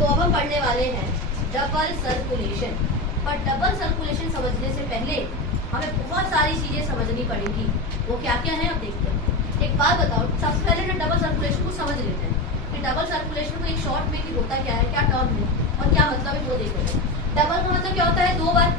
तो अब हम पढ़ने वाले हैं डबल सर्कुलेशन। पर डबल सर्कुलेशन समझने से पहले हमें बहुत सारी चीजें समझनी पड़ेंगी। वो क्या क्या है अब देखते हैं। एक बात बताओ, सबसे पहले ना डबल सर्कुलेशन को समझ लेते हैं कि डबल सर्कुलेशन को एक शॉर्ट में कि होता क्या है, क्या टर्म है और क्या मतलब है वो देखते हैं। डबल का मतलब क्या होता है, 2 बार।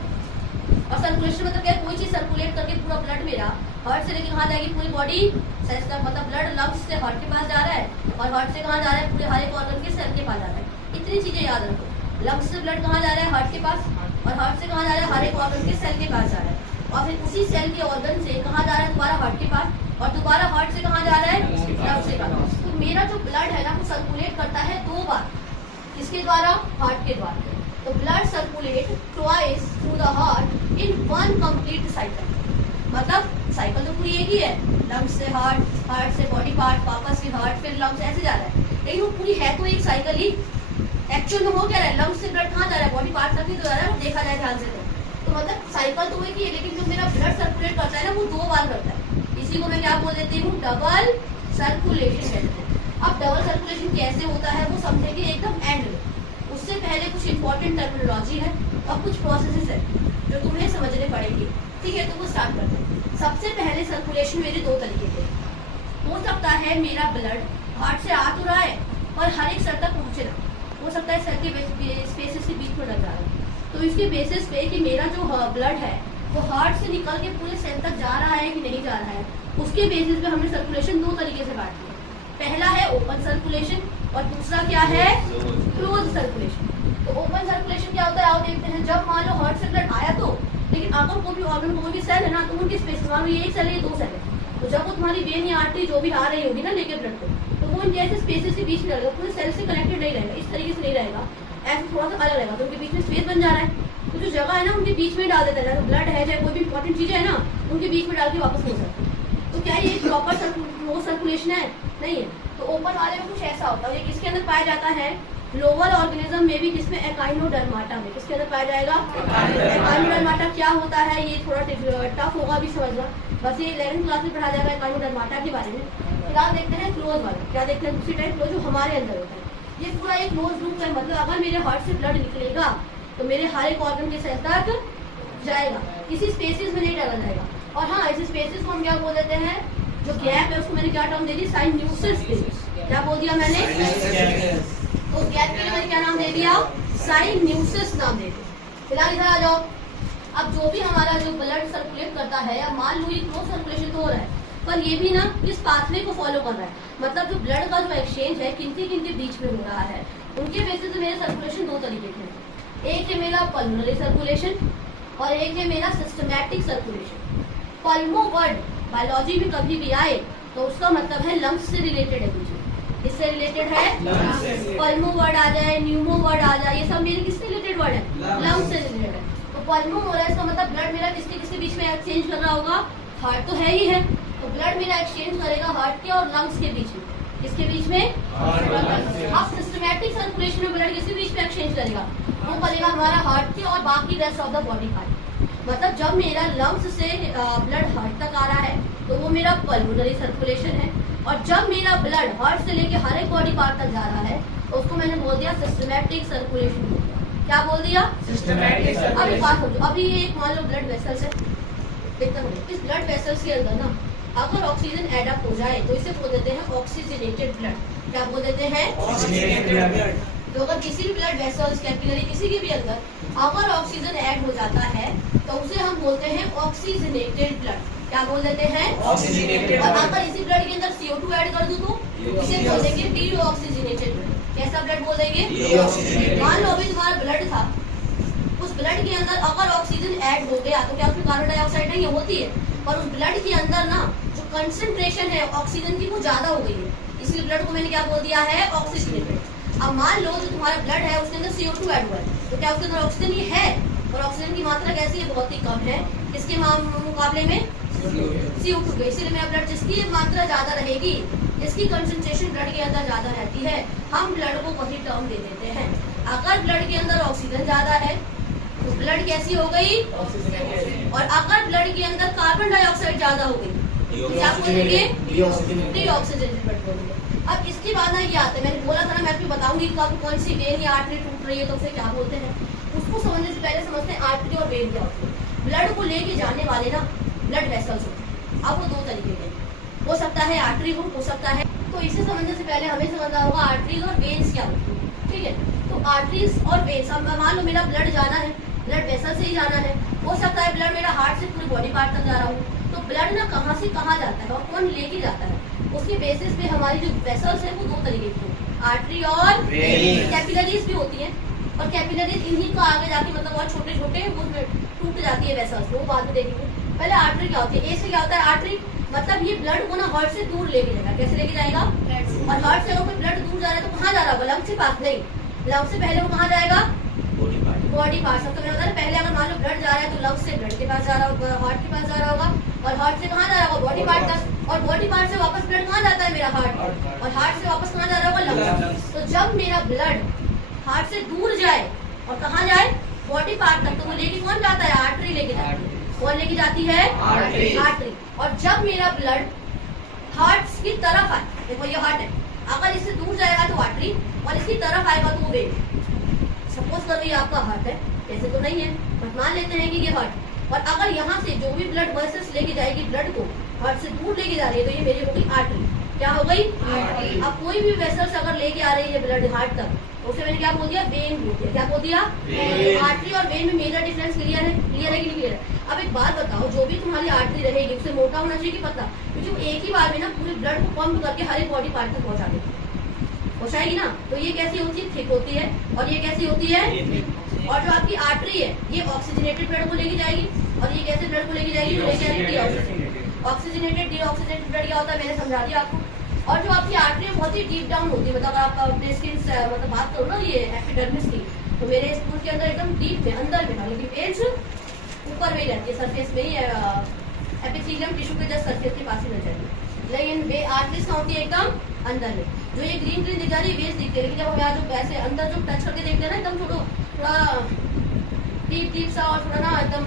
और सर्कुलेशन मतलब क्या है, कोई चीज सर्कुलेट करके पूरा ब्लड मेरा हार्ट से लेके कहाँ जाएगी, पूरी बॉडी सेल्स का मतलब ब्लड लंग्स से हार्ट के पास जा रहा है और हार्ट से कहाँ जा रहा है, पूरे हर एक ऑर्गन के सेल के पास जा रहा है। इतनी चीजें याद रखो। लंग्स से ब्लड कहाँ जा रहा है, हार्ट के पास, और हार्ट से कहाँ जा रहा है, हर एक ऑर्गन के सेल के पास जा रहा है। और फिर उसी सेल के ऑर्गन से कहाँ जा रहा है, दोबारा हार्ट के पास, और दोबारा हार्ट से कहाँ जा रहा है, लंग्स के पास। तो मेरा जो ब्लड है ना वो सर्कुलेट करता है 2 बार। किसके द्वारा, हार्ट के द्वारा। तो blood circulate twice through the heart in 1 complete cycle. मतलब साइकिल तो पूरी एक ही है, लंग्स से हार्ट, हार्ट से बॉडी पार्ट, वापस से हार्ट, फिर लंग्स, ऐसे जा रहा है। लेकिन वो पूरी है तो एक साइकिल ही। एक्चुअल में हो क्या रहा है, लंग्स से ब्लड कहाँ जा रहा है, बॉडी पार्ट तक ही तो जा रहा है, देखा जाए ध्यान से तो मतलब साइकिल तो एक ही है, लेकिन जो मेरा ब्लड सर्कुलेट करता है ना वो 2 बार करता है। इसी को मैं क्या बोल देती हूँ, डबल सर्कुलेशन कहते हैं। अब डबल सर्कुलेशन कैसे होता है वो समझेंगे एकदम एंड में। उससे पहले कुछ इंपॉर्टेंट टर्मिनोलॉजी है और कुछ प्रोसेसेस है जो तुम्हें समझने पड़ेंगे। ठीक है, तो वो स्टार्ट करते हैं। सबसे पहले सर्कुलेशन मेरे 2 तरीके के हो सकता है। मेरा ब्लड हार्ट से आ तो रहा है और हर एक सेल तक पहुंचे ना, हो सकता है सेल के स्पेसेस के बीच में लग जा रहा है। तो इसके बेसिस पे कि मेरा जो ब्लड है वो हार्ट से निकल के पूरे सेल तक जा रहा है कि नहीं जा रहा है, उसके बेसिस पे हमने सर्कुलेशन 2 तरीके से बांट दिया। पहला है ओपन सर्कुलेशन और दूसरा क्या है, क्लोज सर्कुलेशन। तो ओपन सर्कुलेशन क्या होता है, आओ देखते हैं। जब मान लो हार्ट से ब्लड आया तो, लेकिन अगर कोई भी ऑर्गन, कोई भी सेल है ना, तो उनके स्पेस, मान लो ये एक सेल है, ये 2 सेल है, तो जब वो तुम्हारी वेन या आर्टरी जो भी आ रही होगी ना लेके ब्लड को, तो वो इन जैसे स्पेसेस के बीच में रहेगा, पूरे सेल से कनेक्टेड नहीं रहेगा, इस तरीके से नहीं रहेगा, ऐसे थोड़ा सा अलग रहेगा। तो उनके बीच में स्पेस बन जा रहा है, तो जो जगह है ना उनके बीच में डाल देता है। ब्लड है चाहे कोई भी इंपॉर्टेंट चीज है ना, उनके बीच में डाल के वापस हो सकता है। तो क्या ये प्रॉपर सर्कुलेशन है? नहीं है। तो ओपन वाले में कुछ ऐसा होता है। ये किसके अंदर पाया जाता है, लोअर ऑर्गेनिज्म में भी, जिसमें एकाइनोडर्माटा में। किसके अंदर पाया जाएगा, एकाइनोडर्माटा। क्या होता है ये थोड़ा टफ होगा अभी समझना, बस ये 11th क्लास में पढ़ा जाएगा एकाइनोडर्माटा के बारे में। फिलहाल देखते हैं क्लोज वाला। क्या देखते हैं, दूसरी टाइप क्लोज जो हमारे अंदर होता है। ये पूरा एक क्लोज लूप है, मतलब अगर मेरे हार्ट से ब्लड निकलेगा तो मेरे हर एक ऑर्गन के सेल तक जाएगा, किसी स्पेसिस में नहीं डाला जाएगा। और हाँ, ऐसे स्पेसिस को हम क्या बोल देते हैं, जो गैप है उसको मैंने क्या टर्म दे दी, साइन्यूसिस स्पेस। क्या बोल दिया मैंने, तो गैप के लिए मैंने क्या नाम दे दिया, साइन्यूसिस नाम दे दिया। फिलहाल इधर आ जाओ। अब जो भी हमारा जो ब्लड सर्कुलेट करता है, अब मान लो ये क्लोज सर्कुलेशन तो हो रहा है, पर ये भी ना इस पाथवे को फॉलो कर रहा है। मतलब जो ब्लड का जो एक्सचेंज है किनके किनके बीच में हो रहा है, उनके बेसिस पे मेरे सर्कुलेशन 2 तरीके के हैं। एक है मेरा पल्मोनरी सर्कुलेशन और एक है मेरा systematic circulation. Pulmo word biology में कभी भी आए तो उसका मतलब है लंग्स से रिलेटेड है, कुछ इससे रिलेटेड है। पल्मो वर्ड आ जाए, न्यूमो वर्ड आ जाए, ये सब मेरे किससे रिलेटेड वर्ड है, लंग्स से रिलेटेड है। तो पल्मो हो रहा है, इसका मतलब ब्लड मेरा किसके किसके बीच में एक्सचेंज कर रहा होगा, हार्ट तो है ही है, तो ब्लड मेरा एक्सचेंज करेगा हार्ट के और लंग्स के बीच में। किसके बीच में, अब सिस्टमैटिक सर्कुलेशन में ब्लड किसके बीच में एक्सचेंज करेगा, वो करेगा हमारा हार्ट के और बाकी rest of the body part. मतलब जब मेरा लंग्स से ब्लड हार्ट तक आ रहा है तो वो मेरा पल्मोनरी सर्कुलेशन है, और जब मेरा ब्लड हार्ट से लेके हर एक बॉडी पार्ट तक जा रहा है तो उसको मैंने बोल दिया सिस्टमैटिक सर्कुलेशन। क्या बोल दिया, सिस्टमैटिक। अब एक बात समझो, अभी ये एक मान लो ब्लड वेसल्स है, इस ब्लड वेसल्स के अंदर ना अगर ऑक्सीजन एड अप हो जाए तो इसे बोल देते हैं ऑक्सीजनेटेड ब्लड। क्या बोल देते हैं, ऑक्सीजनेटेड ब्लड। तो अगर किसी भी ब्लड वेसल्स, कैपिलरी, किसी के भी अंदर अगर ऑक्सीजन ऐड हो जाता है तो उसे हम बोलते हैं ऑक्सीजनेटेड ब्लड। क्या बोल देते हैं, ऑक्सीजनेटेड। और अगर इसी ब्लड के अंदर CO2 ऐड कर दूं तो इसे बोल देंगे डीऑक्सीजनेटेड ब्लड। कैसा ब्लड बोलेंगे, डीऑक्सीजनेटेड। मान लो अभी तुम्हारा ब्लड था, उस ब्लड के अंदर अगर ऑक्सीजन ऐड हो गया तो क्या उसमें कार्बन डाइऑक्साइड नहीं होती है, पर उस ब्लड के अंदर ना जो कंसंट्रेशन है ऑक्सीजन की वो ज्यादा हो गई है, इसलिए ब्लड को मैंने क्या बोल दिया है, ऑक्सीजनेटेड। अब मान लो जो तुम्हारा ब्लड है उसके अंदर CO2 ऐड हुआ है, तो क्या उसके अंदर ऑक्सीजन ही है, और ऑक्सीजन की मात्रा कैसी है, बहुत ही कम है, इसके मुकाबले में CO2 के। इसीलिए मेरा ब्लड जिसकी मात्रा ज्यादा रहेगी, जिसकी कंसंट्रेशन ब्लड के अंदर ज्यादा रहती है, हम ब्लड को वही टर्म दे देते हैं। अगर ब्लड के अंदर ऑक्सीजन ज्यादा है तो ब्लड कैसी हो गई, और अगर ब्लड के अंदर कार्बन डाइऑक्साइड ज्यादा हो गई तो क्या बोलेंगे, डीऑक्सीजनेटेड ब्लड बोलेंगे। अब इसके उसके बाद ना ये आता है, मैंने बोला था ना मैं आपको बताऊंगी कब कौन सी वेन या आर्टरी टूट रही है तो उसे क्या बोलते हैं। उसको समझने से पहले समझते हैं आर्टरी और वेन क्या होती है। ब्लड को लेके जाने वाले ना ब्लड वेसल्स होते हैं। अब वो दो तरीके के, हो सकता है आर्टरी हो सकता है। तो इसे समझने से पहले हमें समझना होगा आर्टरीज और वेन्स क्या होती है, ठीक है। तो आर्टरीज और वेन्स, अब मान लो मेरा ब्लड जाना है, ब्लड वेसल से ही जाना है। हो सकता है ब्लड मेरा हार्ट से पूरे बॉडी पार्ट तक जा रहा हो, तो ब्लड ना कहाँ से कहाँ जाता है और कौन लेके जाता है, उसके बेसिस पे हमारी जो वेसल्स है वो दो तरीके की हैं, आर्टरी और कैपिलरीज भी होती हैं। और कैपिलरीज इन्हीं का आगे जाके मतलब और छोटे छोटे उसमें टूट जाती है वेसल्स, वो बाद में देखेंगे। पहले आर्टरी क्या होती है, ए से क्या होता है आर्टरी, मतलब ये ब्लड को ना हार्ट से दूर लेके जाएगा। कैसे लेके जाएगा, और हार्ट से अगर ब्लड दूर जा रहा है तो कहाँ जा रहा होगा, लंग से पास नहीं, लंग से पहले वो कहाँ जाएगा, बॉडी पार्ट। सब तो मैंने बताया पहले अगर मान लो ब्लड जा रहा है तो लंग से ब्लड के पास जा रहा होगा, हार्ट के पास जा रहा होगा, और हार्ट से कहाँ जा रहा होगा, बॉडी पार्ट तक, और बॉडी पार्ट से वापस ब्लड कहाँ जाता है मेरा हार्ट, और हार्ट से वापस कहाँ जा रहा होगा, लंग। तो जब मेरा ब्लड हार्ट से दूर जाए और कहाँ जाए, बॉडी पार्ट तक, तो वो लेके कौन जाता है, आर्टरी लेके जाती है। कौन लेके जाती है, आर्टरी। और जब मेरा ब्लड हार्ट की तरफ आए, देखो ये हार्ट है, अगर इससे दूर जाएगा तो आर्टरी, और इसकी तरफ आएगा तो वो वेन। सपोज करो ये आपका हार्ट है, ऐसे तो नहीं है बट मान लेते हैं कि ये हार्ट, और अगर यहाँ से जो भी ब्लड वेसल्स लेके जाएगी ब्लड को हार्ट से दूर लेके जा रही है तो ये मेरी हो गई आर्टरी। क्या हो गई, अब कोई भी वेसल्स अगर लेके आ रही है ब्लड हार्ट तक, उसे मैंने क्या बोल दिया, वेन बोल दिया। क्या बोल दिया, आर्टरी और वेन में मेजर डिफरेंस क्लियर है, क्लियर है कि नहीं क्लियर है। अब एक बात बताओ, जो भी तुम्हारी आर्टरी रहेगी उसे मोटा होना चाहिए कि पतला, क्योंकि वो एक ही बार में ना पूरे ब्लड को पंप करके हर एक बॉडी पार्ट तक पहुंचा देती है, पहुंचाएगी ना। तो ये कैसी होती है, थिक होती है, और ये कैसी होती है, और जो आपकी आर्टरी है ये ऑक्सीजनेटेड ब्लड को लेके जाएगी, और ये कैसे ब्लड को लेके जाएगी, जो लेके आएगी ऑक्सीजनेटेड। डीऑक्सीजनेटेड ब्लड क्या होता है मैंने समझा दिया आपको। और जो आपकी आर्टरी बहुत ही डीप डाउन होती है, मतलब अगर आपका अपने स्किन से मतलब बात करो ना ये एपिडर्मिस की, तो मेरे स्कूल के अंदर एकदम डीप में अंदर में था, लेकिन पेज ऊपर में ही रहती है, सरफेस में ही एपिथेलियम टिश्यू के जस्ट सरफेस के पास ही रह जाती है। लेकिन वे आर्टरीज कहाँ होती है, एकदम अंदर में। जो ये ग्रीन ग्रीन दिख जा रही है वेज दिखती है, लेकिन जब हम यहाँ जो वैसे अंदर जो टच करके देखते हैं ना एकदम थोड़ा डीप डीप सा और थोड़ा ना एकदम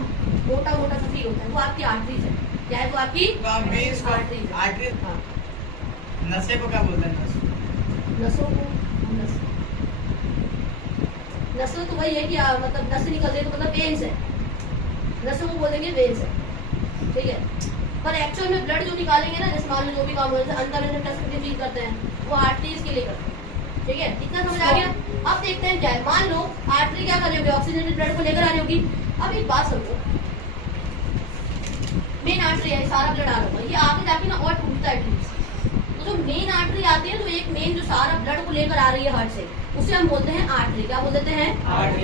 मोटा मोटा सा फील होता है, वो आपकी आर्टरीज है। क्या है वो आपकी आर्टरीज। हाँ, नसें को क्या बोलते हैं, नसों को, नसों तो वही है कि मतलब नस निकल रही है तो मतलब वेन्स है, नसों को बोलेंगे वेन्स है, ठीक है। पर एक्चुअल में ब्लड जो निकालेंगे ना, जैसे मान लो जो भी काम होता है अंदर में टच करके फील करते हैं, वो आर्टरीज के लिए करते हैं, ठीक है। इतना समझ आ गया। अब देखते हैं क्या है, मान लो आर्टरी क्या कर रही होगी, ऑक्सीजनेटेड ब्लड को लेकर आ रही होगी। अब एक बात समझो, मेन आर्टरी है, सारा ब्लड आ रहा होगा, ये आगे जाके ना और टूटता है ट्यूब। तो जो मेन आर्टरी आती है, तो एक मेन जो सारा ब्लड को लेकर आ रही है हार्ट से, उसे हम बोलते हैं आर्टरी। क्या बोल देते हैं,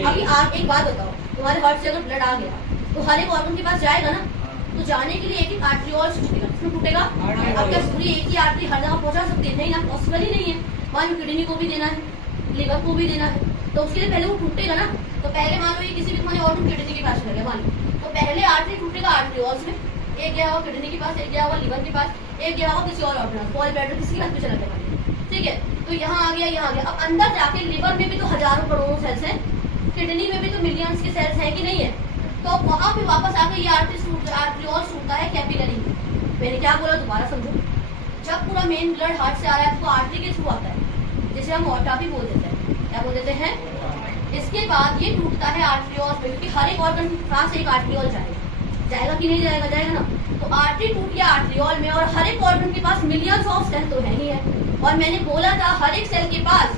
अभी आप एक बात बताओ, तुम्हारे हार्ट से अगर ब्लड आ गया तो हर एक ऑर्गन के पास जाएगा ना, तो जाने के लिए एक एक आर्टरियोल टूटेगा, किसमें टूटेगा। अब क्या पूरी एक ही आर्टरी हर जगह पहुंचा सकती है, नहीं ना, पॉसिबल ही नहीं है। मान लो किडनी को भी देना है, लिवर को भी देना है, तो उसके लिए पहले वो टूटेगा ना। तो पहले मान लो ये किसी भी तुम्हारे ऑर्गन किडनी के पास चला गया मान लो, तो पहले आर्टरी टूटेगा आर्टरियोल्स में, एक गया होगा किडनी के पास, एक गया होगा लिवर के पास, एक गया होगा किसी और ऑर्गन, गॉल ब्लैडर किसी के पास भी चला गया, ठीक है। तो यहाँ आ गया, यहाँ आ गया। अब अंदर जाके लिवर में भी तो हजारों करोड़ों सेल्स हैं, किडनी में भी तो मिलियंस के सेल्स हैं कि नहीं है, तो वहां पे वापस आके ये आर्टरियोल टूटता है कैपिलरी में। मैंने क्या बोला, दोबारा समझो। जब पूरा मेन ब्लड हार्ट से आ रहा है तो आर्टरी के थ्रू आता है, जिसे हम ऑर्टा भी बोल देते हैं। क्या बोल देते हैं। इसके बाद ये टूटता है आर्टरियोल में, क्योंकि हर एक ऑर्गन के पास एक आर्टरियोल जाएगा कि नहीं जाएगा, जाएगा ना। तो आर्टरी टूट गया आर्टरियोल में, और हर एक ऑर्गन के पास मिलियंस ऑफ सेल तो है ही है, और मैंने बोला था हर एक सेल के पास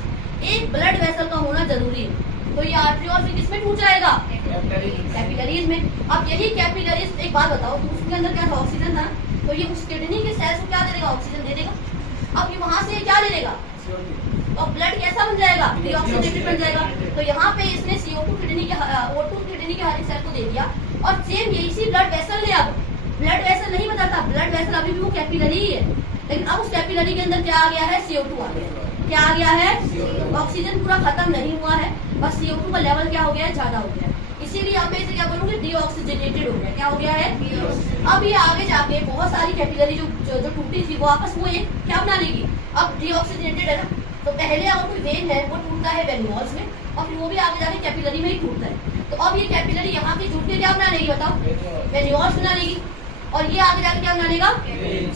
एक ब्लड वेसल का होना जरूरी है। तो ये आर्टरियोल में किसमें टूट जाएगा, कैपिलरीज में। अब यही कैपिलरीज, एक बात बताओ, तो उसके अंदर क्या था, ऑक्सीजन था, तो ये उस किडनी के सेल्स को क्या दे देगा, ऑक्सीजन दे देगा। अब ये वहां से क्या ले लेगा, तो ब्लड कैसा बन जाएगा, डीऑक्सीजेटेड बन जाएगा। तो यहाँ पे इसने CO2 किडनी के O2 किडनी के हर एक सेल को दे दिया, और सेम यही सी ब्लड वेसल ने, अब ब्लड वेसल नहीं बताता, ब्लड वेसल अभी भी वो कैपिलरी ही है, लेकिन अब उस कैपिलरी के अंदर क्या आ गया है, CO2 आ गया है। क्या आ गया है, ऑक्सीजन पूरा खत्म नहीं हुआ है, बस CO2 का लेवल क्या हो गया है, ज्यादा हो गया है। इसीलिए आप इसे क्या बोलोगे, डीऑक्सीजनेटेड हो गया। क्या हो गया है। अब ये आगे जाके बहुत सारी कैपिलरी जो टूटी थी वो आपस वो एक क्या बना लेगी, अब डीऑक्सीजनेटेड है ना। तो पहले अगर कोई वेन है वो टूटता है वेन्यूल्स में, और फिर वो भी आगे जाके कैपिलरी में ही टूटता है। तो अब ये कैपिलरी यहाँ की जुड़ के क्या बना लेगी, बताओ, वेन्यूल्स बना लेगी, और ये आगे जाके क्या बना लेगा,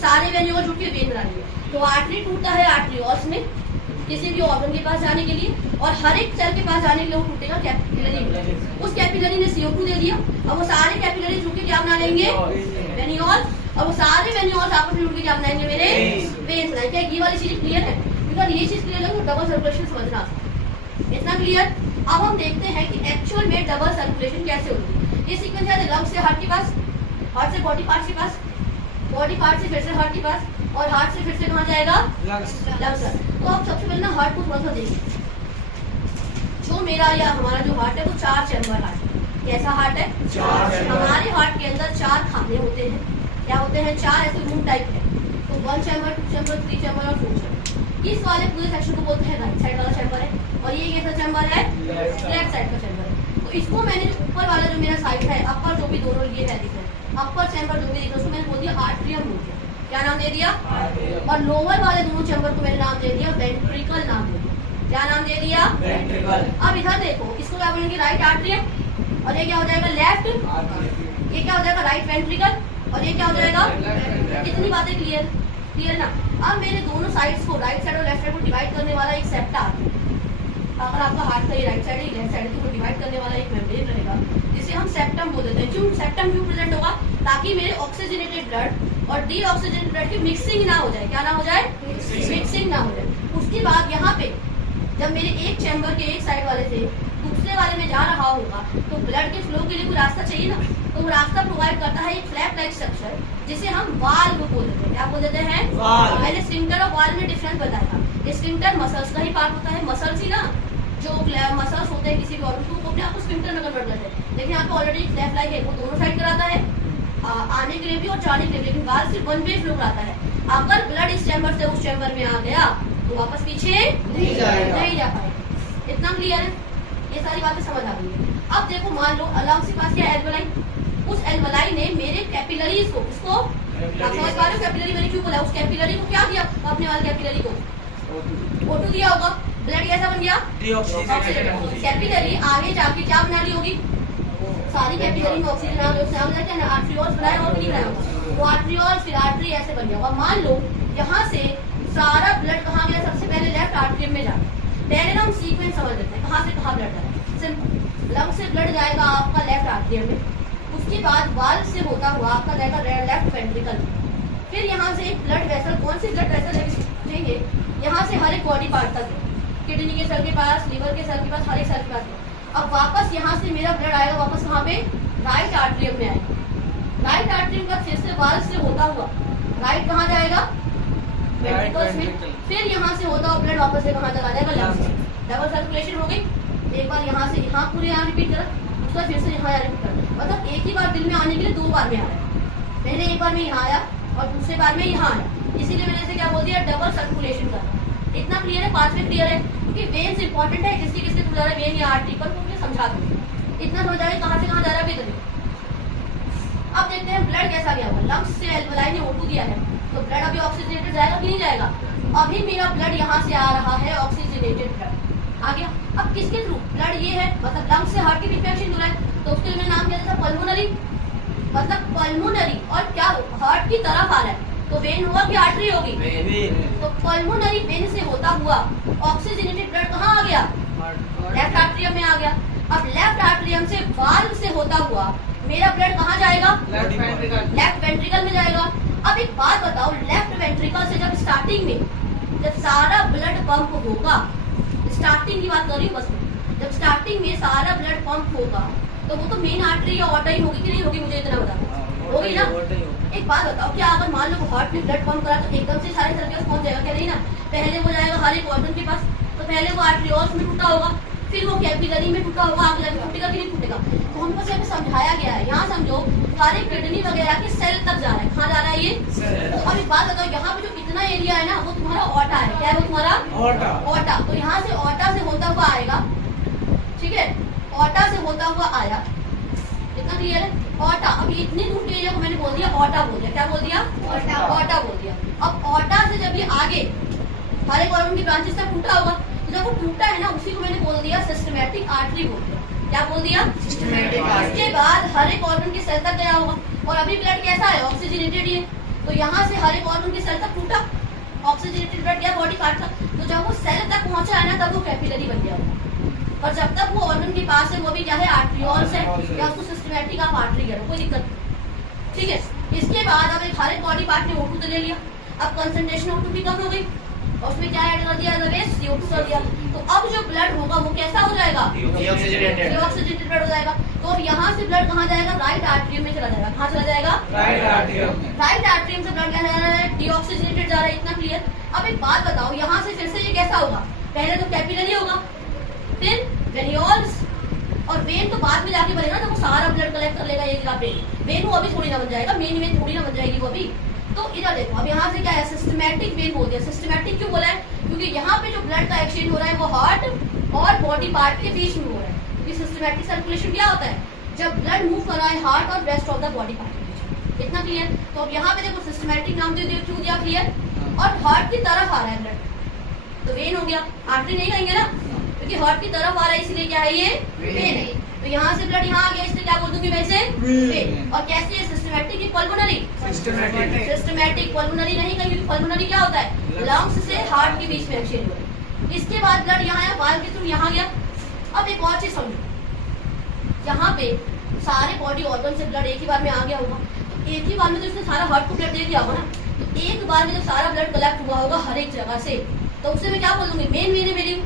सारे वेन्यूल जुड़ के वेन बना लेगी। तो आर्टरी टूटता है आर्टरियोल्स में, किसी भी ऑर्गन के पास जाने के लिए, और हर एक सेल के पास जाने के लिए वो टूटेगा कैपिलरी में। उस कैपिलरी ने CO2 दे दिया, अब वो सारे कैपिलरी जुड़ के क्या बना लेंगे, वेन्यूल्स, और वो सारे वेन्यूल्स आपस में जुड़ के क्या बनाएंगे मेरे वेन्स बनाएंगे। क्या ये वाली चीज क्लियर है? बिकॉज ये चीज क्लियर है तो डबल सर्कुलेशन समझना इतना क्लियर। अब हम देखते हैं कि एक्चुअल में डबल सर्कुलेशन कैसे होती है। ये सीक्वेंस है लंग्स से हार्ट के पास, हार्ट से बॉडी पार्ट के पास, बॉडी पार्ट से फिर से हार्ट के पास, और हार्ट से फिर से कहाँ जाएगा, लंग्स। तो आप सबसे पहले ना हार्ट को थोड़ा सा देखिए। जो मेरा या हमारा जो हार्ट है वो 4 चैम्बर हार्ट है। कैसा हार्ट है? 4 चैम्बर। हमारे हार्ट के अंदर 4 खाने होते हैं। क्या होते हैं? 4 ऐसे रूम टाइप है। तो 1 चैम्बर, 2 चैम्बर, 3 चैम्बर और 4 चैम्बर। इस वाले पूरे सेक्शन को बोलते हैं राइट साइड वाला चैम्बर है, और ये कैसा चैम्बर है? लेफ्ट साइड का चैम्बर है। तो इसको मैंने ऊपर वाला जो मेरा साइड है, अपर जो भी दोनों ये है दिख रहे हैं, अपर चैम्बर जो भी दिख रहा है उसको मैंने बोल दिया आर्ट्रियम बोल दिया। क्या नाम दे दिया? और लोअर वाले दोनों चैम्बर को मैंने नाम दे दिया वेंट्रिकल नाम दे दिया। क्या नाम दे दिया? वेंट्रिकल। अब इधर देखो, इसको क्या बोलेंगे? राइट आर्ट्रियम, और ये क्या हो जाएगा? लेफ्ट। ये क्या हो जाएगा? राइट वेंट्रिकल, और ये क्या हो जाएगा? इतनी बातें क्लियर क्लियर ना? अब मेरे दोनों साइड्स को, राइट साइड और लेफ्ट साइड को डिवाइड करने वाला एक सेप्टा, अगर आपका हार्ट का ये राइट साइड है, लेफ्ट साइड है, तो डिवाइड करने वाला एक मेम्ब्रेन रहेगा जिसे हम सेप्टम बोल देते हैं। क्यों सेप्टम क्यों प्रेजेंट होगा? ताकि मेरे ऑक्सीजनेटेड ब्लड और डीऑक्सीजनेटेड ब्लड की मिक्सिंग ना हो जाए। क्या ना हो जाए? मिक्सिंग ना हो जाए। उसके बाद यहाँ पे जब मेरे एक चैम्बर के एक साइड वाले से दूसरे वाले में जा रहा होगा तो ब्लड के फ्लो के लिए कोई रास्ता चाहिए ना, तो वो रास्ता प्रोवाइड करता है एक फ्लैप लाइक स्ट्रक्चर जिसे हम वाल्व बोल देते हैं। क्या बोल देते हैं? वाल्व। मैंने स्फिंक्टर और वाल्व में डिफरेंस बताया था। स्फिंक्टर मसल्स का ही पार्ट होता है। मसल्स ही ना, जो मसल्स होते हैं किसी भी ऑर्गन को अपने आप को स्फिंक्टर में कन्वर्ट करते हैं। लेकिन यहाँ पे ऑलरेडी फ्लैप लाइक है, वो दोनों साइड कराता है, आने के लिए भी और जाने के लिए। लेकिन वाल्व सिर्फ वन वे फ्लो कराता है। अगर ब्लड इस चैम्बर से उस चैम्बर में आ गया तो वापस पीछे नहीं जा पाएगा। इतना क्लियर है? ये सारी बातें समझ आ गई है। अब देखो, मान लो लंग्स के पास क्या एल्वोलाई, उस एल्वोलाई ने मेरे कैपिलरीज को, उसको आप समझ पा रहे हो कैपिलरी मैंने क्यों बोला? उस कैपिलरी को क्या दिया? अपने वाले कैपिलरी को O2 दिया होगा। ब्लड कैसा बन गया? ऑक्सीजन। कैपिलरी आगे जाके क्या बना ली होगी? सारी कैपिलरी में ऑक्सीजन आ गया। आर्ट्रियोल्स बनाया और नहीं बनाया होगा, वो आर्ट्रियोल्स फिर आर्टरी ऐसे बन गया होगा। मान लो यहाँ से सारा ब्लड कहाँ गया? सबसे पहले लेफ्ट आर्टरियम में जाए। पहले ना हम सीक्वेंस समझ लेते हैं कहाँ से कहाँ ब्लड जाए। सिंपल, लंग से ब्लड जाएगा आपका लेफ्ट आर्टरियम में, उसके बाद वाल्व से होता हुआ आपका जाएगा लेफ्ट वेंट्रिकल में। फिर यहाँ से एक ब्लड वेसल, कौन सी ब्लड वेसल लेंगे? यहाँ से हर एक बॉडी पार्ट तक, किडनी के सेल के पास, लिवर के सेल के पास, हर एक सेल के पास। अब वापस यहाँ से मेरा ब्लड आएगा वापस कहाँ पे? राइट आर्टरियम में आएगा। राइट आर्टरियम का फिर से वाल्व से होता हुआ राइट कहाँ जाएगा? वेंट्रिकल्स में। फिर यहाँ से होता हुआ ब्लड वापस से कहाँ चला जाएगा? लंग्स। डबल सर्कुलेशन हो गई। एक बार यहाँ से यहाँ पूरे यहाँ रिपीट करा, दूसरा फिर से यहाँ रिपीट करा। मतलब एक ही बार दिल में आने के लिए 2 बार में आया। पहले एक बार में यहाँ आया और दूसरे बार में यहाँ आया, इसीलिए मैंने इसे क्या बोल दिया? डबल सर्कुलेशन करना। इतना क्लियर है? पांचवें क्लियर है? क्योंकि वेन्स इंपॉर्टेंट है, किसके किसके थ्रू जा रहा है, वेन या आर्टरी पर, मुझे समझा दो। इतना समझ आ रहा है कहाँ से कहाँ जा रहा है? अभी अब देखते हैं ब्लड कैसा गया हुआ। लंग्स से एल्वोलाई ने O2 दिया है, तो ब्लड अभी ऑक्सीजनेटेड जाएगा कि नहीं जाएगा? अभी मेरा ब्लड यहाँ से आ रहा है, ऑक्सीजनेटेड ब्लड आ गया। अब किसके थ्रू? ब्लड ये है, मतलब लंग्स से हार्ट की इन्फेक्शन हो रहा है, तो उसके लिए मैंने नाम दिया था पल्मोनरी, मतलब पल्मोनरी। और क्या हार्ट की तरफ आ रहा है तो वेन होगा कि आर्टरी होगी? तो पल्मोनरी वेन से होता हुआ ऑक्सीजनेटेड ब्लड कहाँ आ गया? लेफ्ट आर्टरियम में आ गया। अब लेफ्ट आर्टरियम से वाल्व से होता हुआ मेरा ब्लड कहाँ जाएगा? लेफ्ट वेंट्रिकल में जाएगा। अब एक बात बताओ, लेफ्ट वेंट्रिकल से जब स्टार्टिंग में जब सारा ब्लड पंप होगा, स्टार्टिंग की बात कर रही हूँ बस, जब स्टार्टिंग में सारा ब्लड पंप होगा तो वो तो मेन आर्टरी या ऑर्टर ही होगी कि नहीं होगी? मुझे इतना बता, होगी ना? एक बात बताओ, क्या अगर मान लो हार्ट में ब्लड पंप करा तो एकदम से सारे सेल के पास पहुंच जाएगा? क्या नहीं ना? पहले वो जाएगा हर एक ऑर्गन के पास, तो पहले वो आर्टरियोल्स में टूटा होगा, फिर वो कैपिलरी में टूटा होगा, आगे जाके टूटेगा कि नहीं टूटेगा? तो हमको सिर्फ समझाया गया है। यहाँ समझो सारे किडनी वगैरह के सेल तक जा रहा है। कहाँ जा रहा है ये? तो अब एक बात बताओ, यहाँ पे जो इतना एरिया है ना वो तुम्हारा ऑटा है। क्या है वो तुम्हारा? ऑटा। तो यहाँ से ऑटा से होता हुआ आएगा, ठीक है? ऑटा से होता हुआ आया, इतना क्लियर है? ऑटा। अब इतनी दूर के एरिया को मैंने बोल दिया ऑटा बोल दिया। क्या बोल दिया? ऑटा बोल दिया। अब ऑटा से जब ये आगे हर एक ऑर्गन की ब्रांचेस तक टूटा होगा, तो जब वो टूटा है ना उसी को मैंने बोल दिया सिस्टमैटिक आर्टरी बोल दिया। क्या बोल दिया? Systematic artery. इसके बाद हर एक ऑर्गन के सेल तक गया होगा, और अभी ब्लड कैसा है? ऑक्सीजनेटेड ही है, तो यहाँ से हर एक ऑर्गन के सेल तक टूटा ऑक्सीजनेटेड ब्लड क्या बॉडी पार्ट था, तो जब वो सेल तक पहुंचा है ना तब वो कैपिलरी बन गया। और जब तक वो ऑर्गन के पास है वो भी क्या है, आर्ट्रियोल्स है, या उसको सिस्टमैटिक आप आर्टरी करो, कोई दिक्कत नहीं। ठीक है, इसके बाद अब एक हर एक बॉडी पार्ट ने O2 तो ले लिया, अब कंसंट्रेशन O2 की कम हो गई और उसमें क्या ऐड कर दिया, CO2 कर दिया। तो अब जो ब्लड होगा वो कैसा हो जाएगा, डीऑक्सीजेनेटेड ब्लड हो जाएगा। तो अब यहाँ से ब्लड कहाँ जाएगा, राइट आर्टरियम में चला जाएगा। कहाँ चला जाएगा, राइट आर्टरियम से ब्लड क्या जा रहा है, डीऑक्सीजेनेटेड जा रहा है। इतना क्लियर। अब एक बात बताओ, यहाँ से फिर से ये कैसा होगा, पहले तो कैपिलरी होगा, फिर वेन्यूल्स, और वेन तो बाद में जाके बनेगा तो वो सारा ब्लड कलेक्ट कर लेगा ये जगह पे। वेन वो अभी थोड़ी ना बन जाएगा, मेन वेन थोड़ी ना बन जाएगी वो अभी। तो इधर देखो, अब यहाँ से क्या है, सिस्टमैटिक वेन बोल दिया। सिस्टमैटिक क्यों बोला है, क्योंकि यहाँ पे जो ब्लड का एक्सचेंज हो रहा है वो हार्ट और बॉडी पार्ट के बीच में हो रहा है। क्योंकि सिस्टमैटिक सर्कुलेशन क्या होता है, जब ब्लड मूव कर रहा है हार्ट और rest of the body part के बीच। इतना क्लियर। तो अब यहाँ पे देखो सिस्टमैटिक नाम दे दिया, क्यों दिया, क्लियर। और हार्ट की तरफ आ रहा है ब्लड, तो वेन हो गया, आर्टरी नहीं कहेंगे ना, क्योंकि हार्ट की तरफ आ रहा है इसलिए क्या है, ये वेन है। तो यहाँ से ब्लड यहाँ आ गया, इसलिए क्या बोल दूंगी वैसे, वेन। और कैसी है, सिस्टमैटिक की पल्मोनरी, सिस्टमैटिक पल्मोनरी नहीं कहीं, क्योंकि पल्मोनरी क्या होता है, लंग्स से हार्ट के बीच में एक्सचेंज हो रहा है। इसके बाद ब्लड यहाँ आया, वाल्व के थ्रू यहाँ गया। अब एक और चीज समझो, यहाँ पे सारे बॉडी ऑर्गन से ब्लड एक ही बार में आ गया होगा, तो एक ही बार में तो इसने सारा हार्ट को ब्लड दे दिया होगा ना। तो एक बार में जब सारा ब्लड कलेक्ट हुआ होगा हर एक जगह से, तो उसे मैं क्या बोल दूंगी, मेन वेन है मेरी।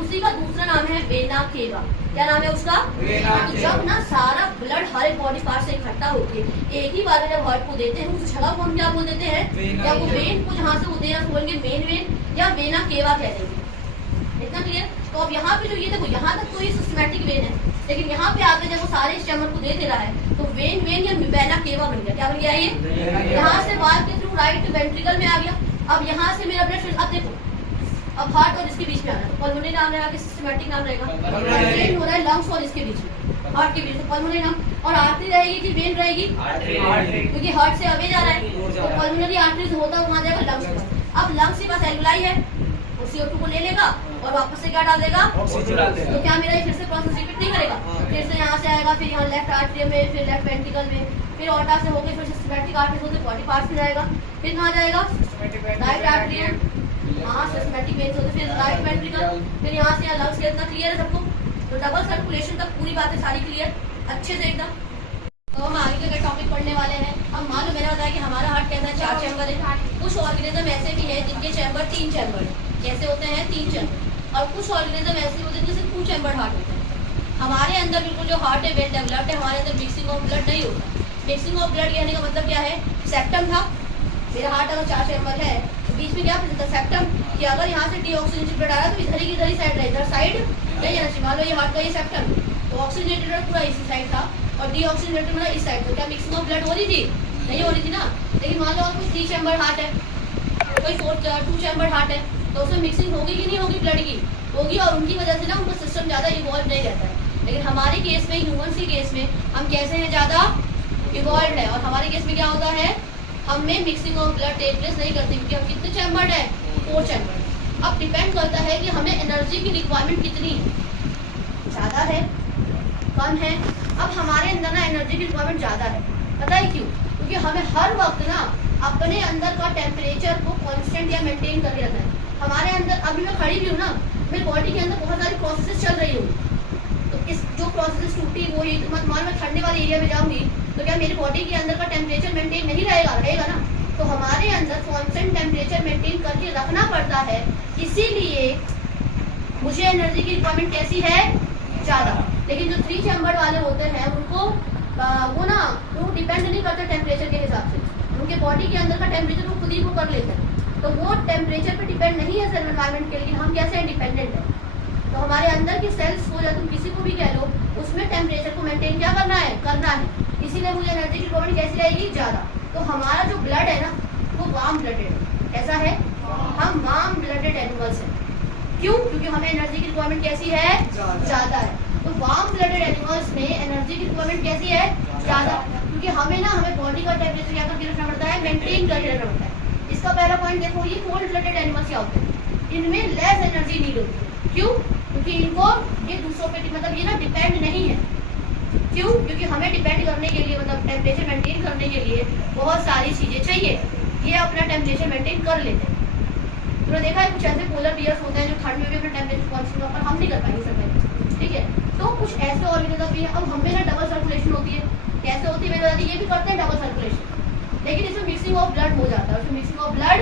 उसी का दूसरा नाम है वेना केवा। क्या नाम है उसका, तो जब ना सारा ब्लड हर एक बॉडी पार्ट से इकट्ठा होके एक ही बार में जब हार्ट को देते हैं, उस जगह को हम क्या बोल देते हैं, या वो वेन को जहाँ से वो दे रहा बोलेंगे मेन वेन या वेना केवा कह देंगे। इतना क्लियर। तो अब यहाँ पे जो ये देखो, यहाँ तक तो ये सिस्टमैटिक वेन है, लेकिन यहाँ पे आके जब वो सारे स्टेमर को दे रहा है तो वेन या वेना केवा बन गया। क्या बन गया ये, यहाँ से वाल्व के थ्रू राइट वेंट्रिकल में आ गया। अब यहाँ से मेरा ब्लड, अब देखो अब हार्ट और इसके बीच में आ रहा है, तो पल्मोनरी नाम रहेगा कि सिस्टमैटिक नाम रहेगा, वेन हो रहा है लंग्स और इसके बीच में, हार्ट के बीच में, पल्मोनरी नाम। और आर्टरी रहेगी कि वेन रहेगी, क्योंकि हार्ट से अवे जा रहा है, तो पल्मोनरी आर्टरीज होता है वहां जाएगा लंग्स के पास। अब लंग्स के पास एल्वुलाई है, वो CO2 को ले लेगा और वापस से क्या डाल देगा, तो क्या मेरा ये फिर से प्रोसेस रिपीट नहीं करेगा, फिर से यहाँ से आएगा, फिर यहाँ लेफ्ट आर्टरी में, फिर लेफ्ट वेंट्रिकल में, फिर ऑर्टा से होकर फिर सिस्टमैटिक आर्टरीज होकर बॉडी पार्ट्स में जाएगा, फिर कहाँ जाएगा, राइट आर्टरी, हाँ सिस्टमैटिक वेन्स होते, फिर राइट वेंट्रिकल, फिर यहाँ से लंग्स के। इतना क्लियर है सबको। तो डबल सर्कुलेशन तक पूरी बातें सारी क्लियर अच्छे से एकदम। तो हम आगे का टॉपिक पढ़ने वाले हैं। अब मान लो मैंने बताया कि हमारा हार्ट कैसा है, 4 चैम्बर है। कुछ ऑर्गेनिज्म ऐसे भी है जिनके चैम्बर 3 चैम्बर है। कैसे होते हैं, 3 चैम्बर। और कुछ ऑर्गेनिज्म ऐसे होते हैं जिससे 2 चैम्बर हार्ट होते हैं। हमारे अंदर बिल्कुल जो हार्ट है वेल डेवलप्ड है, हमारे अंदर मिक्सिंग ऑफ ब्लड नहीं होता। मिक्सिंग ऑफ ब्लड कहने का मतलब क्या है, सेप्टम था, मेरा हार्ट अगर 4 चैम्बर है तो बीच में क्या प्रेजेंट है, सेप्टम, कि अगर यहाँ से डीऑक्सीजनेटेड ब्लड आ रहा है तो इधर ही साइड रहे, इधर साइड नहीं है ना। मान लो ये हार्ट का ये सेप्टम, तो ऑक्सीजनेटेड ब्लड पूरा इसी साइड था और डीऑक्सीजनेटेड ब्लड इस साइड। तो क्या मिक्सिंग ऑफ ब्लड हो रही थी, नहीं हो रही थी ना। लेकिन मान लो कोई 3 चैम्बर हार्ट है, कोई 2 चैम्बर हार्ट है, तो उसमें मिक्सिंग होगी कि नहीं होगी, ब्लड की होगी, और उनकी वजह से ना उनका सिस्टम ज्यादा इवॉल्व नहीं रहता है। लेकिन हमारे केस में, ह्यूमन के केस में हम कैसे हैं, ज्यादा इवॉल्व है। और हमारे केस में क्या होता है, हमें mixing of blood take place नहीं करती, क्योंकि हम कितने चैम्बर है, 4 चैम्बर। अब डिपेंड करता है कि हमें एनर्जी की रिक्वायरमेंट कितनी है, ज्यादा है, कम है। अब हमारे अंदर ना एनर्जी की रिक्वायरमेंट ज्यादा है, पता है क्यों, क्योंकि हमें हर वक्त ना अपने अंदर का टेम्परेचर को कांस्टेंट या मेंटेन करके रखना है। हमारे अंदर अभी मैं खड़ी भी हूँ ना, मेरी बॉडी के अंदर बहुत सारी प्रोसेसेस चल रही होंगी, तो इस जो प्रोसेस टूटी वो ही मत मान, मैं ठंडे वाले एरिया में जाऊंगी तो क्या मेरी बॉडी के अंदर का टेम्परेचर मेंटेन नहीं रहेगा ना। तो हमारे अंदर कांस्टेंट टेम्परेचर मेंटेन करके रखना पड़ता है, इसीलिए मुझे एनर्जी की रिक्वायरमेंट कैसी है, ज्यादा। लेकिन जो 3 चैम्बर वाले होते हैं उनको वो डिपेंड नहीं करते टेम्परेचर के हिसाब से, उनके बॉडी के अंदर का टेम्परेचर वो खुद ही को कर लेते हैं, तो वो टेम्परेचर पे डिपेंड नहीं है सर एनवायरमेंट के। लेकिन हम कैसे इंडिपेंडेंट है, तो हमारे अंदर के सेल्स को या तुम किसी को भी कह लो, उसमें टेम्परेचर को मेंटेन क्या करना है, इसीलिए मुझे एनर्जी की रिक्वायरमेंट कैसी रहेगी, ज्यादा। तो हमारा जो ब्लड है ना वो वार्म ब्लडेड है, कैसा है, हम वार्म ब्लडेड एनिमल्स हैं। क्यों, क्योंकि हमें एनर्जी की रिक्वायरमेंट कैसी है, ज्यादा है। तो वार्म ब्लडेड एनिमल्स में एनर्जी की रिक्वायरमेंट कैसी है, ज्यादा, क्योंकि हमें बॉडी का टेम्परेचर क्या करके रखना पड़ता है, मेंटेन करके रखना पड़ता है। इसका पहला पॉइंट देखो, ये कोल्ड ब्लडेड एनिमल्स क्या होते हैं, इनमें लेस एनर्जी नीड होती है। क्यों, क्योंकि इनको ये दूसरों पे मतलब ये ना डिपेंड नहीं है। क्यों, क्योंकि हमें डिपेंड करने के लिए मतलब टेम्परेचर मेंटेन करने के लिए बहुत सारी चीजें चाहिए, ये अपना टेम्परेचर मेंटेन कर लेते हैं। तुमने देखा है कुछ ऐसे पोलर बियर्स होते हैं जो ठंड में भी अपना टेम्परेचर कांस्टेंट पर हम नहीं कर पाएंगे सर्वाइव, ठीक है। तो कुछ ऐसे ऑर्गेनिज्म भी है। अब हम में ना डबल सर्कुलेशन होती है, कैसे होती है मैंने बता दी, ये भी करते हैं डबल सर्कुलेशन, लेकिन इसमें मिक्सिंग ऑफ ब्लड हो जाता है। इसमें मिक्सिंग ऑफ ब्लड,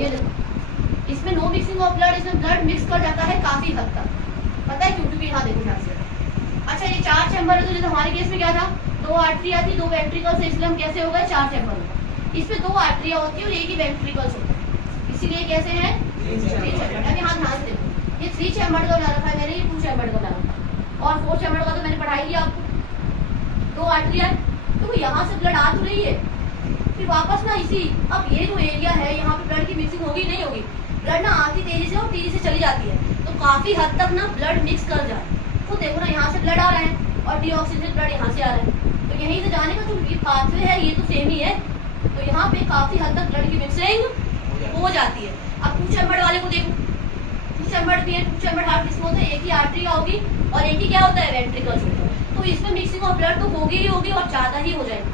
ये देखो इसमें नो मिक्सिंग ऑफ ब्लड, इसमें ब्लड मिक्स कर जाता है काफी हद तक, पता है क्यों? क्योंकि यहाँ देखो ध्यान से, अच्छा ये 4 चैम्बर है, तो जैसे हमारे केस में क्या था, 2 आर्टरी आती, 2 वेंट्रिकल्स, इसलिए हम कैसे हो गए 4 चैम्बर हो गए। इसमें 2 आर्टरियां होती है और एक ही वेंट्रिकल्स होता है, इसीलिए कैसे है 3 चैम्बर। अब यहाँ ध्यान से देखो, ये 3 चैम्बर का बना रखा है मैंने, ये 2 चैम्बर का बना रखा है, और 4 चैम्बर का तो मैंने पढ़ाई लिया आपको। 2 आर्टरियां, तो यहाँ से ब्लड आ तो रही है, फिर वापस ना इसी, अब ये जो एरिया है यहाँ पे ब्लड की मिक्सिंग होगी नहीं होगी, ब्लड ना आती तेजी से और तेजी से चली जाती है, तो काफी हद तक ना ब्लड मिक्स कर जाए। तो देखो ना यहाँ से ब्लड आ रहा है और डीऑक्सीजनेटेड ब्लड यहाँ से आ रहा है, तो यहीं से जाने का जो ये पाथवे है ये तो सेम ही है, तो यहाँ पे काफी हद तक ब्लड की मिक्सिंग हो जाती है। अब 2 चैम्बर वाले को देखो, 2 चैम्बर भी है, 2 चैम्बर हार्ट किसमें होता है, एक ही आर्टरी का होगी और एक ही क्या होता है वेंट्रिकल्स होता है, तो इसमें मिक्सिंग ऑफ ब्लड तो होगी ही होगी और ज्यादा ही हो जाएगी।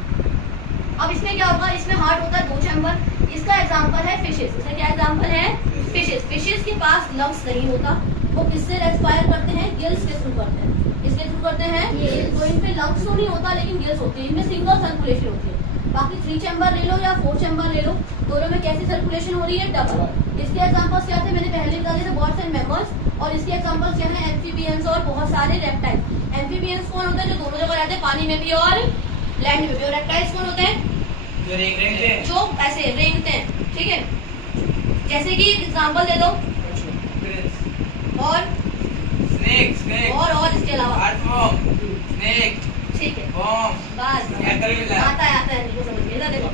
अब इसमें क्या होगा, इसमें हार्ट होता है 2 चैम्बर, इसका एग्जांपल है फिशेस, इसका क्या एग्जांपल है फिशेस। फिशेस के पास लंग्स नहीं होता, वो किससे रेस्पायर करते हैं, गिल्स के थ्रू करते हैं, किसके थ्रू करते हैं, तो इन पे लंग्स तो नहीं होता लेकिन गिल्स होती है, इनमें सिंगल सर्कुलेशन होती है। बाकी 3 चैम्बर ले लो या 4 चैम्बर ले लो, दोनों में कैसी सर्कुलेशन हो रही है, डबल। इसके एग्जांपल्स क्या थे, मैंने पहले बता दिए थे, बर्ड्स एंड मैमल्स, और इसके एग्जांपल्स क्या है, एम्फीबियंस और बहुत सारे रेप्टाइल। एम्फीबियंस कौन होता है, जो दोनों जगह रहते हैं, पानी में भी और लैंड में भी, और रेप्टाइल्स कौन होते हैं, जो ऐसे रेंगते हैं, ठीक है। जैसे कि एग्जांपल दे दो, और और इसके अलावा ठीक है, बस आता है इनको समझ में। देखो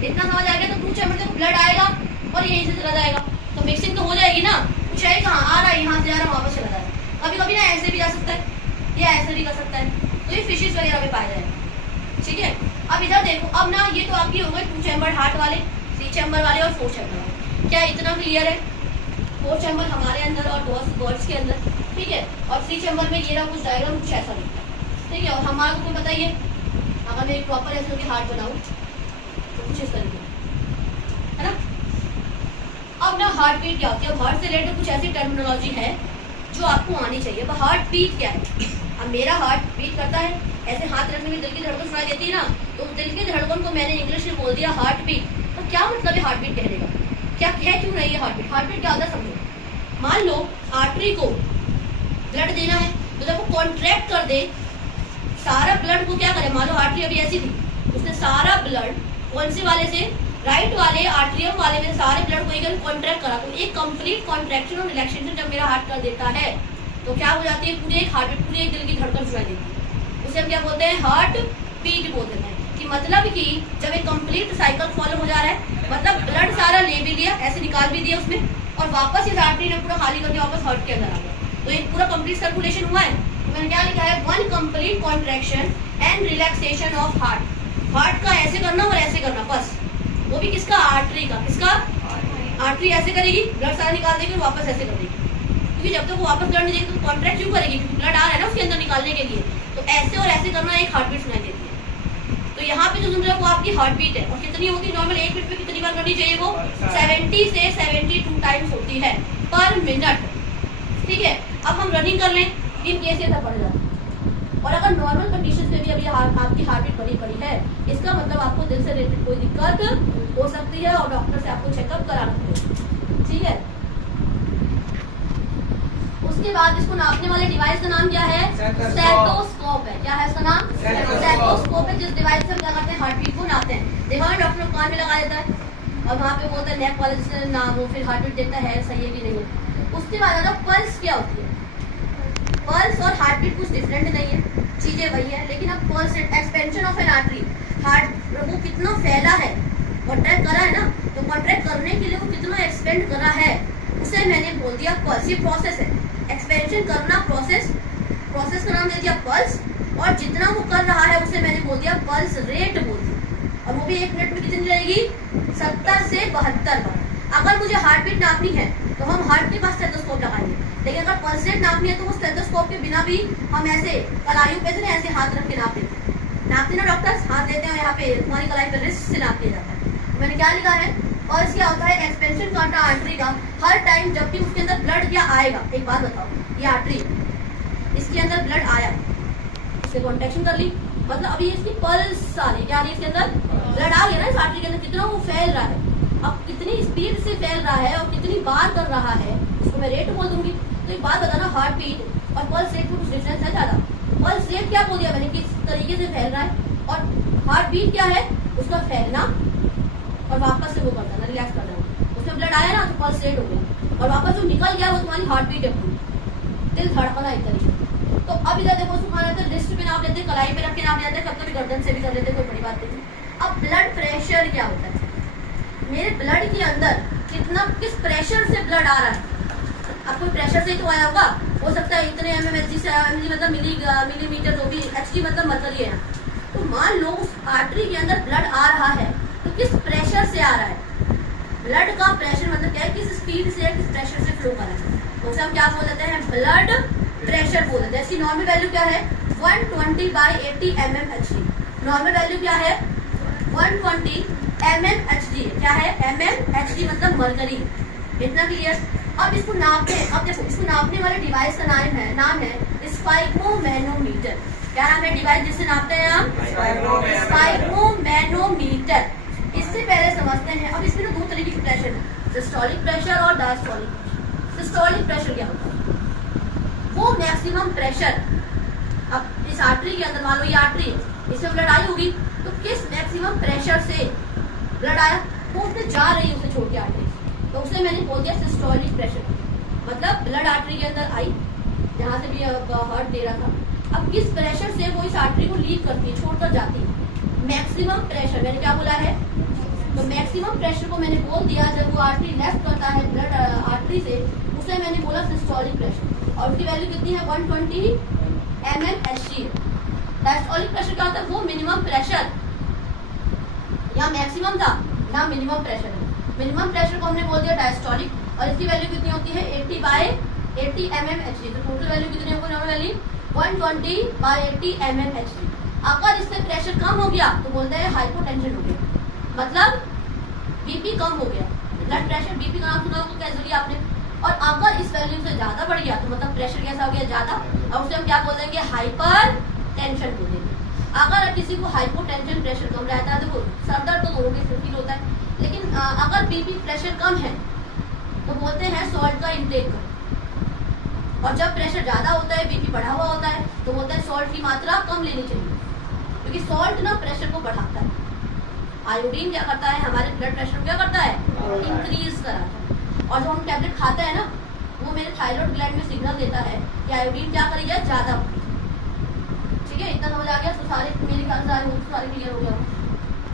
इतना समझ आ गया, तो 2 चैम्बर तक ब्लड आएगा और यहीं से चला जाएगा, तो मिक्सिंग तो हो जाएगी ना, कुछ है कहाँ आ रहा है, यहाँ से आ रहा है वापस चला जाएगा। कभी कभी ना ऐसे भी जा सकता है, या ऐसे भी कर सकता है, तो ये फिशेस वगैरह में पाया जाएगा, ठीक है। अब इधर देखो, अब ना ये तो आपकी हो गई 2 चैम्बर हार्ट वाले, 3 चैम्बर वाले और 4 चैम्बर वाले। क्या इतना क्लियर है? 4 चैम्बर हमारे अंदर और बर्ड्स के अंदर, ठीक है, और 3 चैम्बर में ये ना कुछ डायग्राम कुछ ऐसा दिखता है, ठीक है। और हमारे को बताइए, अगर मैं एक प्रॉपर ऐसे की हार्ट बनाऊं तो कुछ इस तरीके है ना। अब ना हार्ट बीट क्या होती है, हार्ट से रिलेटेड कुछ ऐसी टर्मिनोलॉजी है जो आपको आनी चाहिए। अब हार्ट बीट क्या है, अब मेरा हार्ट बीट करता है, ऐसे हाथ रखने में दिल की धड़कन सुनाई देती है ना, तो दिल की धड़कन को मैंने इंग्लिश में बोल दिया हार्ट बीट। तो क्या मतलब है हार्ट बीट कहने का, क्या है क्यों नहीं है हार्ट बीट? हार्ट बीट क्या होता है समझो। मान लो आर्टरी को ब्लड देना है, तो जब वो कॉन्ट्रैक्ट कर दे, सारा ब्लड को क्या करे, मान लो आर्टरी अभी ऐसी थी, उसने सारा ब्लड कौन से वाले से, राइट वाले आर्ट्रियम वाले में सारे ब्लड को एक कॉन्ट्रैक्ट करा, तो एक कंप्लीट कॉन्ट्रैक्शन और रिलैक्सेशन जब मेरा हार्ट कर देता है तो क्या हो जाती है, पूरी एक हार्ट बीट, पूरी एक दिल की धड़कन सुनाई देती है, उसे हम क्या बोलते हैं, हार्ट बीट बोलते हैं। कि मतलब कि जब एक कंप्लीट साइकिल फॉलो हो जा रहा है, मतलब ब्लड सारा ले भी लिया, ऐसे निकाल भी दिया उसमें, और वापस इस आर्टरी ने पूरा खाली करके वापस हार्ट के अंदर आ गया, तो एक पूरा कंप्लीट सर्कुलेशन हुआ है। तो मैंने क्या लिखा है, 1 complete contraction and relaxation of heart. Heart का ऐसे करना और ऐसे करना, बस, वो भी किसका, आर्टरी का। किसका, आर्टरी ऐसे करेगी, ब्लड सारा निकाल देगी और वापस ऐसे कर देगी, क्योंकि जब तक वो वापस ब्लड नहीं देगी तो कॉन्ट्रैक्ट क्यों करेगी, क्योंकि ब्लड आ रहा है ना उसके अंदर निकालने के लिए, तो ऐसे और ऐसे करना एक हार्ट बीट सुनाई देती है। तो यहाँ पे जो सुन रहे हो वो आपकी हार्ट बीट है, और कितनी होती है नॉर्मल, 1 मिनट में कितनी बार करनी चाहिए, वो 70 से 72 टाइम्स होती है पर मिनट, ठीक है। अब हम रनिंग कर लें, इन केस ये सब बढ़ जाता है, और अगर नॉर्मल कंडीशन में भी अभी आपकी हार्ट बीट बढ़ी पड़ी है, इसका मतलब आपको दिल से रिलेटेड कोई दिक्कत हो सकती है और डॉक्टर से आपको चेकअप कराना पड़ेगा, ठीक है। उसके बाद इसको नापने वाले डिवाइस का नाम क्या है, स्टेथोस्कोप है। क्या है इसका नाम, स्टेथोस्कोप है, जिस डिवाइस से हम क्या करते हैं, हार्ट बीट को नापते हैं। देखा ना डॉक्टर कान में लगा देता है, और वहाँ पे बोलता है नेक वाले जिससे नाम हो, फिर हार्ट बीट देखता है सही है कि नहीं है। उसके बाद आता है पल्स। क्या होती है पल्स, और हार्ट बीट कुछ डिफरेंट नहीं है, चीजें वही है, लेकिन अब pulse expansion of N artery, heart वो कितना फैला है, कॉन्ट्रैक्ट करा है ना, तो कॉन्ट्रैक्ट करने के लिए वो कितना एक्सपेंड करा है, उसे मैंने बोल दिया पल्स। ये प्रोसेस है, एक्सपेंशन करना प्रोसेस, प्रोसेस का नाम दे दिया पल्स, और जितना वो कर रहा है उसे मैंने बोल दिया पल्स रेट बोल दिया। और वो भी 1 मिनट में कितनी रहेगी, 70 से 72 बार। अगर मुझे हार्ट बीट नापनी है तो हम हार्ट के पास स्टेथोस्कोप लगाएंगे, लेकिन अगर पल्स रेट नापनी है तो वो स्टेथोस्कोप के बिना भी हम ऐसे कलाइयों पे से ऐसे हाथ रख के नापते ना डॉक्टर्स, हाथ लेते हैं यहाँ पे हमारी कलाई पे रिस्ट से नाप दिया जाता है। मैंने क्या लिखा है, पल्स क्या होता है? एक्सपेंशन कांटा आर्टरी का हर टाइम जब भी उसके अंदर ब्लड क्या आएगा। एक बात बताओ, ये आर्टरी इसके अंदर ब्लड आया, इससे कॉन्ट्रैक्शन कर ली, मतलब अभी इसकी पल्स आ रही, क्या आ रही है? इसके अंदर ब्लड आ गया ना इस आर्टरी के अंदर, कितना वो फैल रहा है, अब कितनी स्पीड से फैल रहा है और कितनी बार कर रहा है, इसको मैं रेट बोल दूंगी। तो एक बात बताना, हार्ट बीट और पल्स रेट में कुछ डिफरेंस है ज्यादा? पल्स रेट क्या बोल दिया मैंने, किस तरीके से फैल रहा है, और हार्ट बीट क्या है? उसका फैलना और वापस से वो कर देना, रिलैक्स कर देना। उसमें ब्लड आया ना तो पल्स रेट हो गया, और वापस जो निकल गया वो तुम्हारी हार्ट बीट है पूरी, दिल धड़कना एक तरीके से। तो अब इधर देखो, सुखाना तो रिस्ट पे नाप लेते, कलाई पे रख के नाप लेते, कभी कभी गर्दन से भी कर लेते, कोई बड़ी बात नहीं। अब ब्लड प्रेशर क्या होता है? मेरे ब्लड के अंदर कितना, किस प्रेशर से ब्लड आ रहा है? अब कोई प्रेशर से ही तो आया होगा, हो सकता है इतने mmHg से, mmHg मतलब मिलीमीटर, जो भी hg मतलब मरकरी है। तो मान लो उस आर्टरी के अंदर ब्लड आ रहा है, तो किस प्रेशर से आ रहा है? ब्लड का प्रेशर मतलब क्या है? किस स्पीड से, किस प्रेशर से फ्लो कर रहा है, तो उसे हम क्या बोल देते हैं? ब्लड प्रेशर बोल देते हैं। इसकी नॉर्मल वैल्यू क्या है? 120/80 mmHg। नॉर्मल वैल्यू क्या है? 120 mmHg। क्या है? mmHg मतलब मरकरी। इतना क्लियर? अब इसको नापते हैं। अब देखो, इसको नापने वाले डिवाइस का नाम है स्पाइकोमैनोमीटर। क्या नाम है डिवाइस जिससे नापते हैं हम? स्पाइकोमैनोमीटर। इससे पहले समझते हैं, अब इसमें दो तरीके के प्रेशर है, सिस्टोलिक प्रेशर और डायस्टोलिक प्रेशर। सिस्टोलिक प्रेशर क्या होता है? वो मैक्सिमम प्रेशर, अब इस आर्टरी के अंदर मान लो ये आर्टरी है, इसमें ब्लड आई होगी, तो किस मैक्सिमम प्रेशर से ब्लड आया, वो उसमें जा रही है उसे छोड़ के आर्टरी, तो उसे मैंने बोल दिया सिस्टोलिक प्रेशर। मतलब ब्लड आर्टरी के अंदर आई, जहाँ से भी हार्ट दे रहा था, अब किस प्रेशर से वो इस आर्टरी को लीक करती है, छोड़कर जाती है, मैक्सिमम प्रेशर। मैंने क्या बोला है? तो मैक्सिमम प्रेशर को मैंने बोल दिया जब वो आर्टरी लेफ्ट करता है ब्लड आर्टरी से, उसे मैंने बोला सिस्टोलिक प्रेशर, और उसकी वैल्यू कितनी है? 120 mmHg। डायस्टोलिक प्रेशर क्या होता है? वो मिनिमम प्रेशर, यहाँ मैक्सिमम था ना मिनिमम प्रेशर है, मिनिमम प्रेशर को हमने बोल दिया डायस्टोलिक, और इसकी वैल्यू कितनी होती है? 80/80 mmHg। तो टोटल वैल्यू कितनी होगी? Normal value 120/80 mmHg। अगर इससे प्रेशर कम हो गया तो बोलते हैं हाइपोटेंशन हो गया, मतलब बीपी कम हो गया। ब्लड प्रेशर, बीपी का नाम सुना होगा कैजुअली आपने। और अगर इस वैल्यू से ज्यादा बढ़ गया तो मतलब प्रेशर कैसा हो गया? ज्यादा, और उसे हम क्या बोल देंगे? हाइपर टेंशन बोल देंगे। अगर किसी को हाइपोटेंशन प्रेशर कम रहता है, देखो सर दर्द तो दोनों के फील होता है, लेकिन अगर बीपी प्रेशर कम है तो बोलते हैं सॉल्ट का इंटेक करो, और जब प्रेशर ज्यादा होता है, बीपी बढ़ा हुआ होता है, तो बोलते हैं सॉल्ट की मात्रा कम लेनी चाहिए, क्योंकि सॉल्ट ना प्रेशर को बढ़ाता है। आयोडीन क्या करता है? हमारे ब्लड प्रेशर को क्या करता है? इंक्रीज कराता है। और जो हम टैबलेट खाते हैं ना, वो मेरे थायराइड ग्लैंड में सिग्नल देता है कि आयोडीन क्या करी जाए? ज्यादा। ठीक है, इतना समझ आ गया? तो सारे मेरे ख्याल से सारे क्लियर हो गया।